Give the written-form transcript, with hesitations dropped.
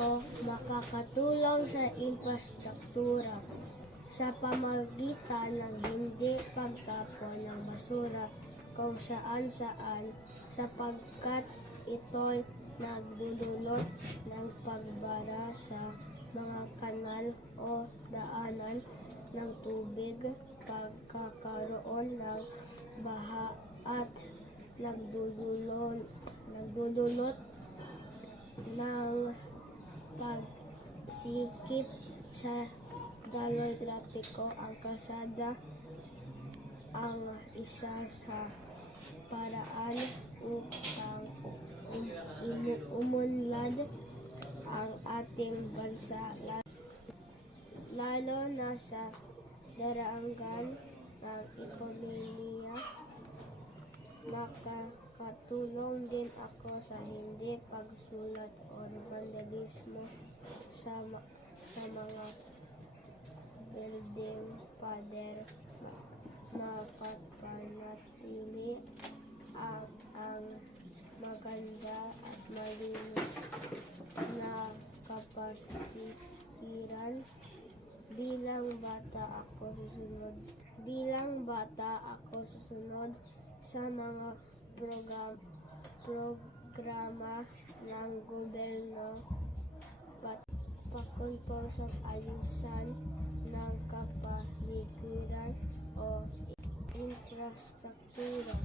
ako makakatulong sa infrastruktura sa pamamagitan ng hindi pagtapon ng basura kung saan-saan sapagkat ito'y nagdudulot ng pagbara sa mga kanal o daanan ng tubig, pagkakaroon ng baha at nagdudulot ng pagsikip sa daloy trapiko. Ang kalsada ang isa sa paraan upang umunlad ang ating bansa, lalo na sa darangan ng ekonomiya. Nakakatulong din ako sa hindi pagsulat o vandalismo sa mga building para mapapanatili ang maganda at malinis na kapatiran. Bilang bata ako susunod sa mga programa ng gobyerno patungkol sa ayusan ng kapaligiran o infrastruktura.